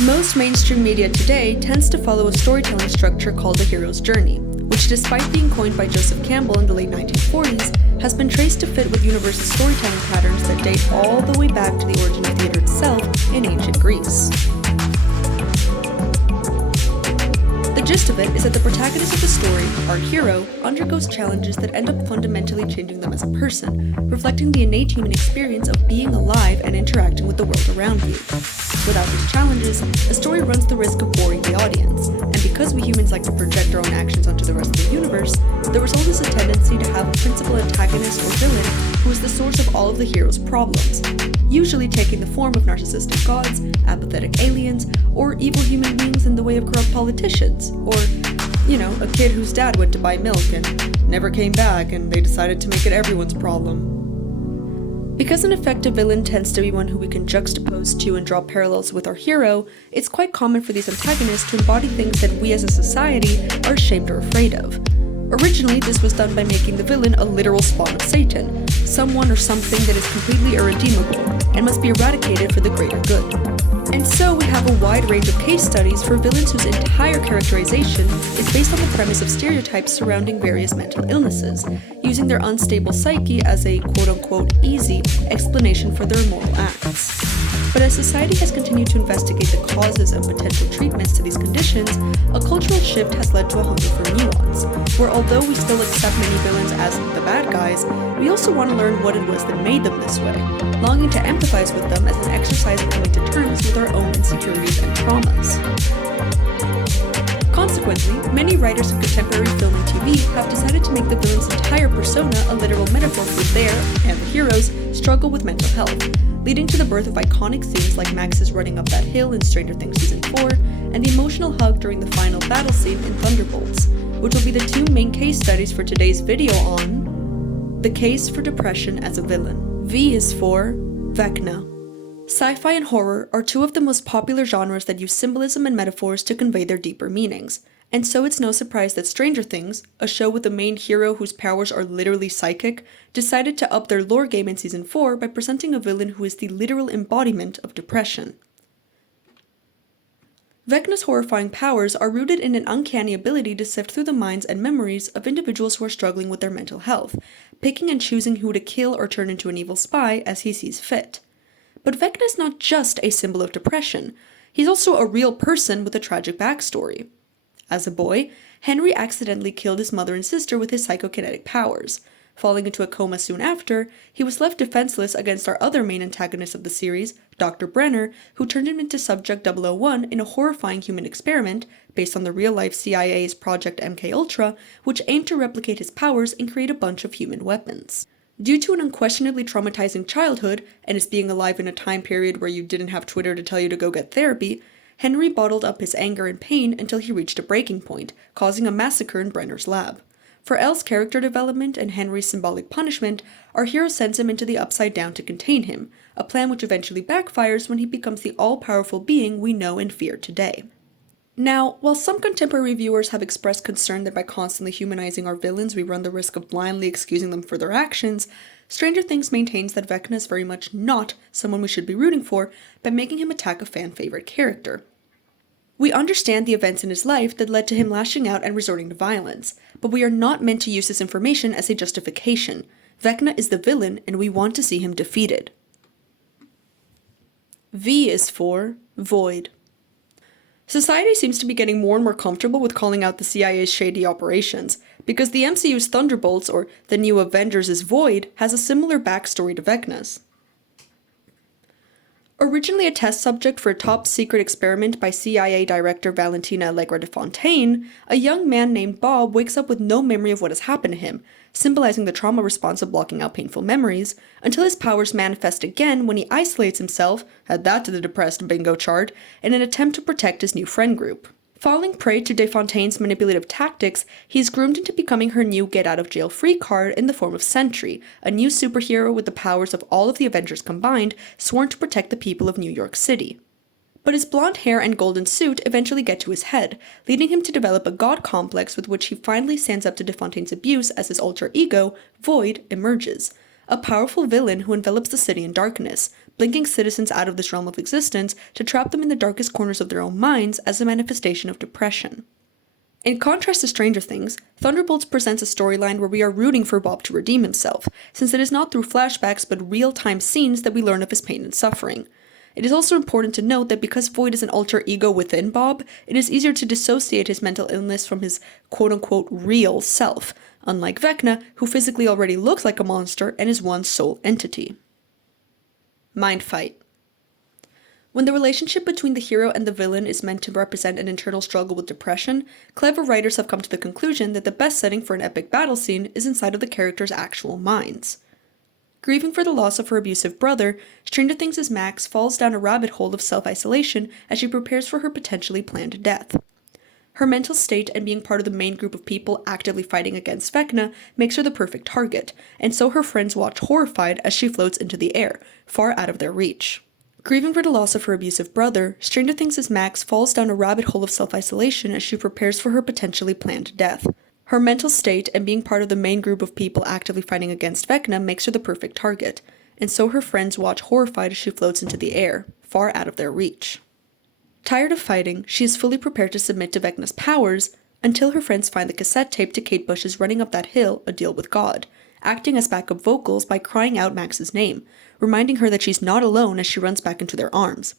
Most mainstream media today tends to follow a storytelling structure called the hero's journey, which despite being coined by Joseph Campbell in the late 1940s, has been traced to fit with universal storytelling patterns that date all the way back to the origin of theater itself in ancient Greece. The gist of it is that the protagonist of the story, our hero, undergoes challenges that end up fundamentally changing them as a person, reflecting the innate human experience of being alive and interacting with the world around you. Without these challenges, a story runs the risk of boring the audience, and because we humans like to project our own actions onto the rest of the universe, the result is a tendency to have a principal antagonist or villain who is the source of all of the hero's problems, usually taking the form of narcissistic gods, apathetic aliens, or evil human beings in the way of corrupt politicians, or, a kid whose dad went to buy milk and never came back and they decided to make it everyone's problem. Because an effective villain tends to be one who we can juxtapose to and draw parallels with our hero, it's quite common for these antagonists to embody things that we as a society are ashamed or afraid of. Originally, this was done by making the villain a literal spawn of Satan, someone or something that is completely irredeemable, and must be eradicated for the greater good. And so we have a wide range of case studies for villains whose entire characterization is based on the premise of stereotypes surrounding various mental illnesses, using their unstable psyche as a quote-unquote easy explanation for their immoral acts. But as society has continued to investigate the causes and potential treatments to these conditions, a cultural shift has led to a hunger for nuance, where although we still accept many villains as the bad guys, we also want to learn what it was that made them this way, longing to empathize with them as an exercise in coming to terms with our own insecurities and traumas. Consequently, many writers of contemporary film and TV have decided to make the villain's entire persona a literal metaphor for their, and the hero's, struggle with mental health, leading to the birth of iconic scenes like Max's running up that hill in Stranger Things Season 4, and the emotional hug during the final battle scene in Thunderbolts, which will be the two main case studies for today's video on the case for depression as a villain. V is for Vecna. Sci-fi and horror are two of the most popular genres that use symbolism and metaphors to convey their deeper meanings, and so it's no surprise that Stranger Things, a show with a main hero whose powers are literally psychic, decided to up their lore game in Season 4 by presenting a villain who is the literal embodiment of depression. Vecna's horrifying powers are rooted in an uncanny ability to sift through the minds and memories of individuals who are struggling with their mental health, picking and choosing who to kill or turn into an evil spy as he sees fit. But Vecna is not just a symbol of depression, he's also a real person with a tragic backstory. As a boy, Henry accidentally killed his mother and sister with his psychokinetic powers. Falling into a coma soon after, he was left defenseless against our other main antagonist of the series, Dr. Brenner, who turned him into Subject 001 in a horrifying human experiment based on the real-life CIA's Project MKUltra, which aimed to replicate his powers and create a bunch of human weapons. Due to an unquestionably traumatizing childhood, and his being alive in a time period where you didn't have Twitter to tell you to go get therapy, Henry bottled up his anger and pain until he reached a breaking point, causing a massacre in Brenner's lab. For Elle's character development and Henry's symbolic punishment, our hero sends him into the Upside Down to contain him, a plan which eventually backfires when he becomes the all-powerful being we know and fear today. Now, while some contemporary viewers have expressed concern that by constantly humanizing our villains we run the risk of blindly excusing them for their actions, Stranger Things maintains that Vecna is very much not someone we should be rooting for by making him attack a fan-favorite character. We understand the events in his life that led to him lashing out and resorting to violence, but we are not meant to use this information as a justification. Vecna is the villain and we want to see him defeated. V is for Void. Society seems to be getting more and more comfortable with calling out the CIA's shady operations, because the MCU's Thunderbolts, or the new Avengers' Void, has a similar backstory to Vecna's. Originally a test subject for a top-secret experiment by CIA Director Valentina Allegra de Fontaine, a young man named Bob wakes up with no memory of what has happened to him, symbolizing the trauma response of blocking out painful memories, until his powers manifest again when he isolates himself, add that to the depressed bingo chart, in an attempt to protect his new friend group. Falling prey to De Fontaine's manipulative tactics, he is groomed into becoming her new get-out-of-jail-free card in the form of Sentry, a new superhero with the powers of all of the Avengers combined, sworn to protect the people of New York City. But his blonde hair and golden suit eventually get to his head, leading him to develop a god complex with which he finally stands up to De Fontaine's abuse as his alter ego, Void, emerges. a powerful villain who envelops the city in darkness, blinking citizens out of this realm of existence to trap them in the darkest corners of their own minds as a manifestation of depression. In contrast to Stranger Things, Thunderbolts presents a storyline where we are rooting for Bob to redeem himself, since it is not through flashbacks but real-time scenes that we learn of his pain and suffering. It is also important to note that because Void is an alter ego within Bob, it is easier to dissociate his mental illness from his quote-unquote real self, unlike Vecna, who physically already looks like a monster and is one sole entity. Mind fight. When the relationship between the hero and the villain is meant to represent an internal struggle with depression, clever writers have come to the conclusion that the best setting for an epic battle scene is inside of the characters' actual minds. Grieving for the loss of her abusive brother, Stranger Things' Max falls down a rabbit hole of self-isolation as she prepares for her potentially planned death. Her mental state and being part of the main group of people actively fighting against Vecna makes her the perfect target, and so her friends watch horrified as she floats into the air, far out of their reach. Grieving for the loss of her abusive brother, Stranger Things' Max falls down a rabbit hole of self-isolation as she prepares for her potentially planned death. Her mental state and being part of the main group of people actively fighting against Vecna makes her the perfect target, and so her friends watch horrified as she floats into the air, far out of their reach. Tired of fighting, she is fully prepared to submit to Vecna's powers until her friends find the cassette tape to Kate Bush's Running Up That Hill, A Deal with God, acting as backup vocals by crying out Max's name, reminding her that she's not alone as she runs back into their arms.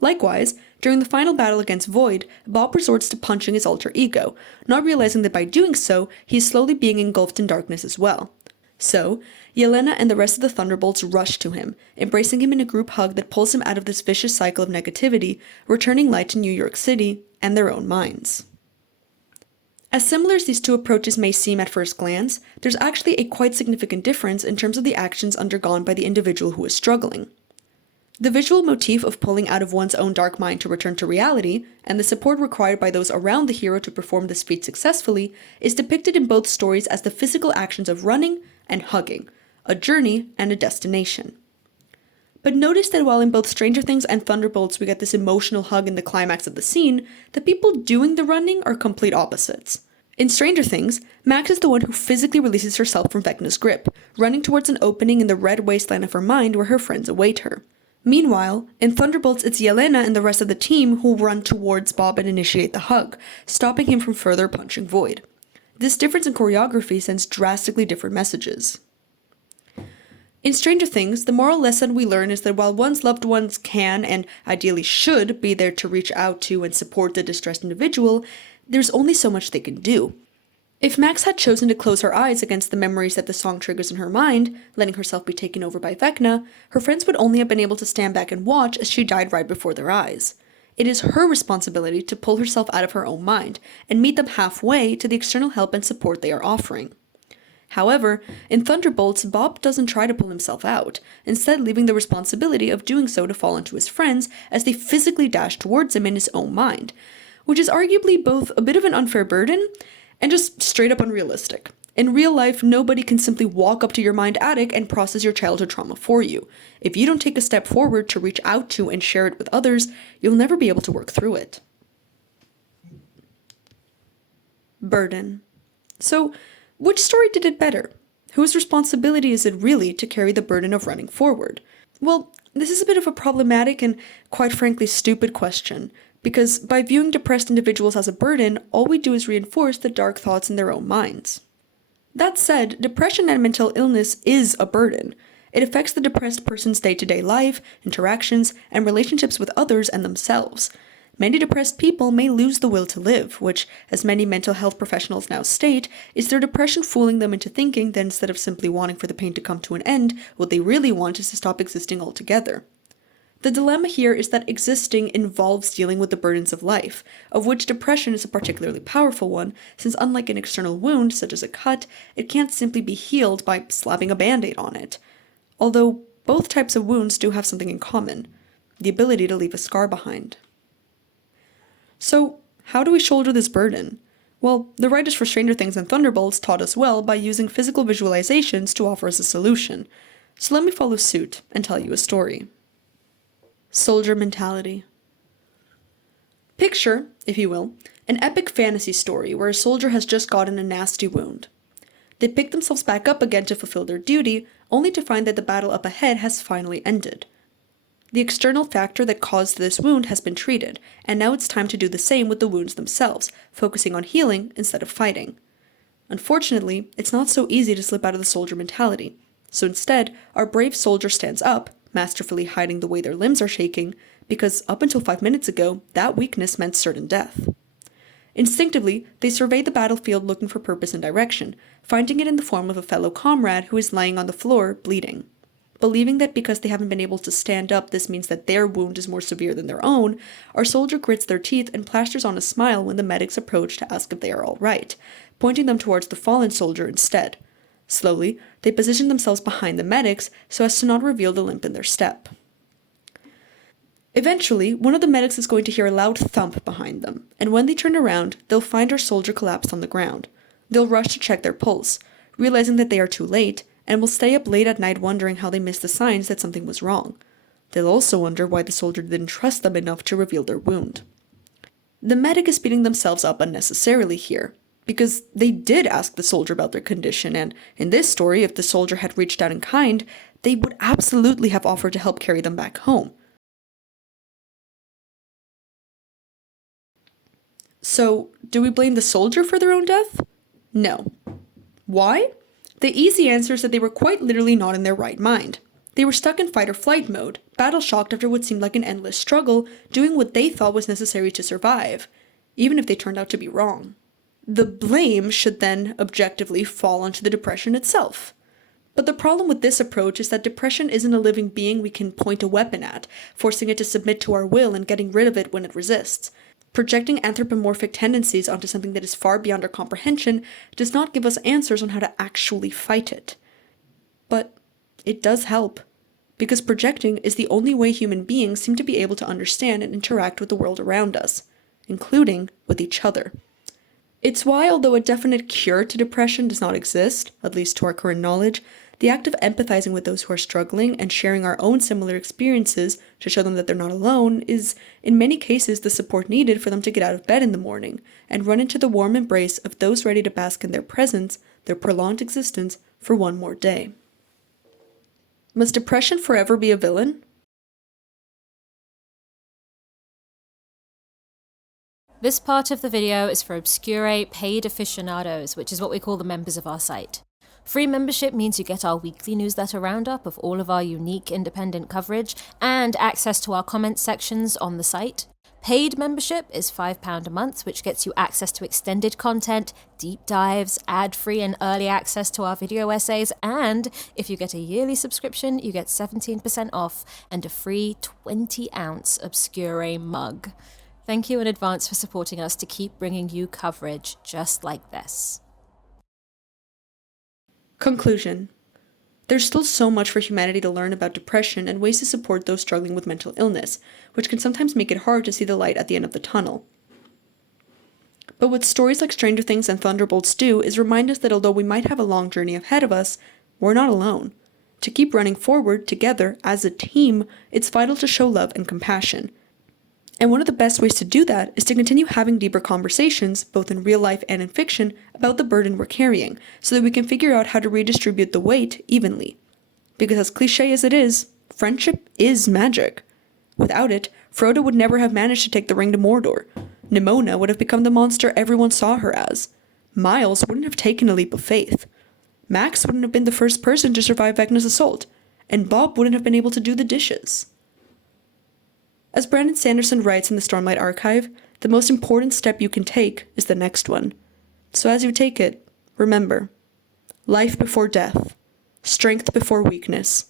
Likewise, during the final battle against Void, Bob resorts to punching his alter ego, not realizing that by doing so, he is slowly being engulfed in darkness as well. So, Yelena and the rest of the Thunderbolts rush to him, embracing him in a group hug that pulls him out of this vicious cycle of negativity, returning light to New York City and their own minds. As similar as these two approaches may seem at first glance, there's actually a quite significant difference in terms of the actions undergone by the individual who is struggling. The visual motif of pulling out of one's own dark mind to return to reality, and the support required by those around the hero to perform this feat successfully, is depicted in both stories as the physical actions of running and hugging, a journey and a destination. But notice that while in both Stranger Things and Thunderbolts we get this emotional hug in the climax of the scene, the people doing the running are complete opposites. In Stranger Things, Max is the one who physically releases herself from Vecna's grip, running towards an opening in the red wasteland of her mind where her friends await her. Meanwhile, in Thunderbolts it's Yelena and the rest of the team who run towards Bob and initiate the hug, stopping him from further punching Void. This difference in choreography sends drastically different messages. In Stranger Things, the moral lesson we learn is that while one's loved ones can, and ideally should, be there to reach out to and support the distressed individual, there's only so much they can do. If Max had chosen to close her eyes against the memories that the song triggers in her mind, letting herself be taken over by Vecna, her friends would only have been able to stand back and watch as she died right before their eyes. It is her responsibility to pull herself out of her own mind and meet them halfway to the external help and support they are offering. However, in Thunderbolts, Bob doesn't try to pull himself out, instead leaving the responsibility of doing so to fall onto his friends as they physically dash towards him in his own mind, which is arguably both a bit of an unfair burden and just straight up unrealistic. In real life, nobody can simply walk up to your mind attic and process your childhood trauma for you. If you don't take a step forward to reach out to and share it with others, you'll never be able to work through it. Burden. So, which story did it better? Whose responsibility is it really to carry the burden of running forward? Well, this is a bit of a problematic and, quite frankly, stupid question, because by viewing depressed individuals as a burden, all we do is reinforce the dark thoughts in their own minds. That said, depression and mental illness is a burden. It affects the depressed person's day-to-day life, interactions, and relationships with others and themselves. Many depressed people may lose the will to live, which, as many mental health professionals now state, is their depression fooling them into thinking that instead of simply wanting for the pain to come to an end, what they really want is to stop existing altogether. The dilemma here is that existing involves dealing with the burdens of life, of which depression is a particularly powerful one, since unlike an external wound, such as a cut, it can't simply be healed by slapping a band-aid on it. Although both types of wounds do have something in common, the ability to leave a scar behind. So, how do we shoulder this burden? Well, the writers for Stranger Things and Thunderbolts taught us well by using physical visualizations to offer us a solution. So let me follow suit and tell you a story. Soldier mentality. Picture, if you will, an epic fantasy story where a soldier has just gotten a nasty wound. They pick themselves back up again to fulfill their duty, only to find that the battle up ahead has finally ended. The external factor that caused this wound has been treated, and now it's time to do the same with the wounds themselves, focusing on healing instead of fighting. Unfortunately, it's not so easy to slip out of the soldier mentality, so instead, our brave soldier stands up, masterfully hiding the way their limbs are shaking, because up until 5 minutes ago, that weakness meant certain death. Instinctively, they survey the battlefield looking for purpose and direction, finding it in the form of a fellow comrade who is lying on the floor, bleeding. Believing that because they haven't been able to stand up this means that their wound is more severe than their own, our soldier grits their teeth and plasters on a smile when the medics approach to ask if they are all right, pointing them towards the fallen soldier instead. Slowly, they position themselves behind the medics so as to not reveal the limp in their step. Eventually, one of the medics is going to hear a loud thump behind them, and when they turn around, they'll find our soldier collapsed on the ground. They'll rush to check their pulse, realizing that they are too late, and will stay up late at night wondering how they missed the signs that something was wrong. They'll also wonder why the soldier didn't trust them enough to reveal their wound. The medic is beating themselves up unnecessarily here, because they did ask the soldier about their condition, and in this story, if the soldier had reached out in kind, they would absolutely have offered to help carry them back home. So, do we blame the soldier for their own death? No. Why? The easy answer is that they were quite literally not in their right mind. They were stuck in fight or flight mode, battle-shocked after what seemed like an endless struggle, doing what they thought was necessary to survive, even if they turned out to be wrong. The blame should then, objectively, fall onto the depression itself. But the problem with this approach is that depression isn't a living being we can point a weapon at, forcing it to submit to our will and getting rid of it when it resists. Projecting anthropomorphic tendencies onto something that is far beyond our comprehension does not give us answers on how to actually fight it. But it does help, because projecting is the only way human beings seem to be able to understand and interact with the world around us, including with each other. It's why, although a definite cure to depression does not exist, at least to our current knowledge, the act of empathizing with those who are struggling and sharing our own similar experiences to show them that they're not alone is, in many cases, the support needed for them to get out of bed in the morning and run into the warm embrace of those ready to bask in their presence, their prolonged existence, for one more day. Must depression forever be a villain? This part of the video is for OBSCURAE paid aficionados, which is what we call the members of our site. Free membership means you get our weekly newsletter roundup of all of our unique independent coverage and access to our comment sections on the site. Paid membership is £5 a month, which gets you access to extended content, deep dives, ad-free and early access to our video essays, and if you get a yearly subscription, you get 17% off and a free 20-ounce OBSCURAE mug. Thank you in advance for supporting us to keep bringing you coverage just like this. Conclusion. There's still so much for humanity to learn about depression and ways to support those struggling with mental illness, which can sometimes make it hard to see the light at the end of the tunnel. But what stories like Stranger Things and Thunderbolts do is remind us that although we might have a long journey ahead of us, we're not alone. To keep running forward together as a team, it's vital to show love and compassion. And one of the best ways to do that is to continue having deeper conversations, both in real life and in fiction, about the burden we're carrying, so that we can figure out how to redistribute the weight evenly. Because as cliche as it is, friendship is magic. Without it, Frodo would never have managed to take the ring to Mordor. Nimona would have become the monster everyone saw her as. Miles wouldn't have taken a leap of faith. Max wouldn't have been the first person to survive Vecna's assault, and Bob wouldn't have been able to do the dishes. As Brandon Sanderson writes in the Stormlight Archive, the most important step you can take is the next one. So as you take it, remember, life before death, strength before weakness,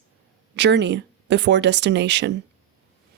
journey before destination.